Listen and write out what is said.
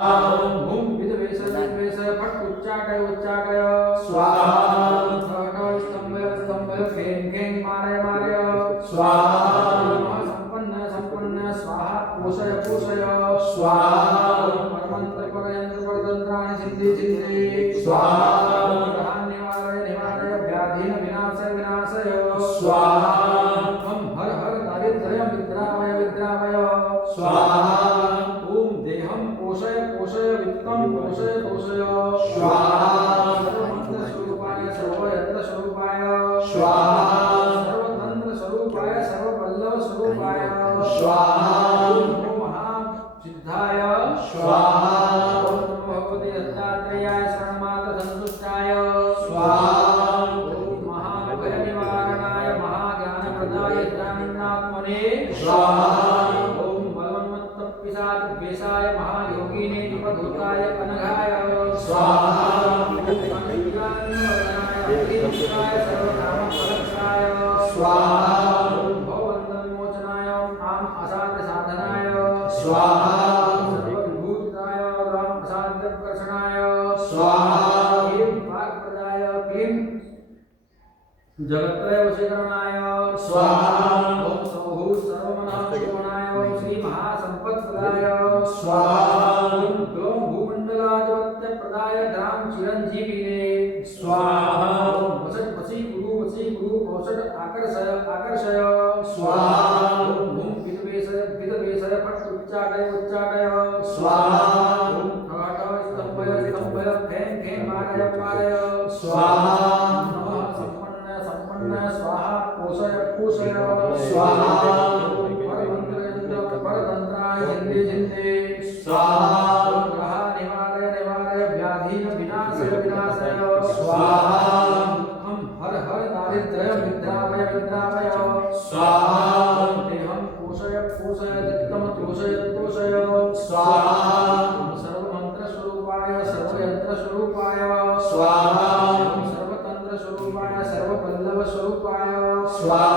भूम विद्वेष विद्वेष फट उच्चाटय उच्चाटय स्वाहा घट स्तंभय स्तंभय खें खें मारय मारय स्वाहा संपन्न संपन्न स्वाहा पोषय पोषय स्वाहा परमंत्र परयंत्र परतंत्राणि सिद्धि सिद्धि स्वाहा निवारय निवारय व्याधीन विनाशय विनाशय स्वाहा हम हर हर दारिद्र्य विद्रावय विद्रावय स्वाहा ओम देहम पोषय पोषय वित्तम पोषय पोषय स्वाहा सर्वमंत्र स्वरूपाय सर्वयंत्र स्वरूपाय स्वाहा सर्वतंत्र स्वरूपाय सर्वपल्लव स्वरूपाय स्वाहा नमो महासिद्धाय स्वाहा ओम भगवते दत्तात्रेयाय शरणमात्र संतुष्टाय स्वाहा ओम महाभय निवारणाय महाज्ञानप्रदाय ज्ञानात्मने स्वाहा ओम बलवन्मत्त पिशाच द्वेषाय महायोगिने निपधुताय अनघाय स्वाहा सर्वकामफलक्षाय स्वाहा भवबन्धविमोचनाय आम असाध्य साधनाय स्वाहा सर्वविभूतिताय राम असाध्य कर्षणाय स्वाहा क्लीं वाक्प्रदाय क्लीं जगत्त्रय वशीकरणाय स्वाहा ओम सौः सर्वमनः शोभनाय ओम श्री महासंपत्प्रदाय स्वाहा ओम भूमंडलाधिपत्य प्रदाय राम चिरंजीविने स्वाहा ओम वसी गुरु औषध आकर्षय आकर्षय स्वाहा ओम भूम विद्वेषय फट उच्चाटय उच्चाटय स्वाहा ओम खगाटय स्तंभय स्तंभय खें खें मारय मारय स्वाहा नमः संपन्न संपन्न स्वाहा पोषय पोषय स्वाहा परमंत्र परतंत्राय जिंदे जिंदे स्वाहा ग्रह निवारय निवारय व्याधीन विनाशय विनाशय स्वाहा हम हर हर दारिद्र्य विद्रावय विद्रावय स्वाहा देहम पोषय पोषय चित्तम तोषय तोषय स्वाहा सर्वमंत्र स्वरूपाय सर्वयंत्र स्वरूपाय स्वाहा सर्वतंत्र स्वरूपाय सर्वपल्लव स्वरूपाय स्वाहा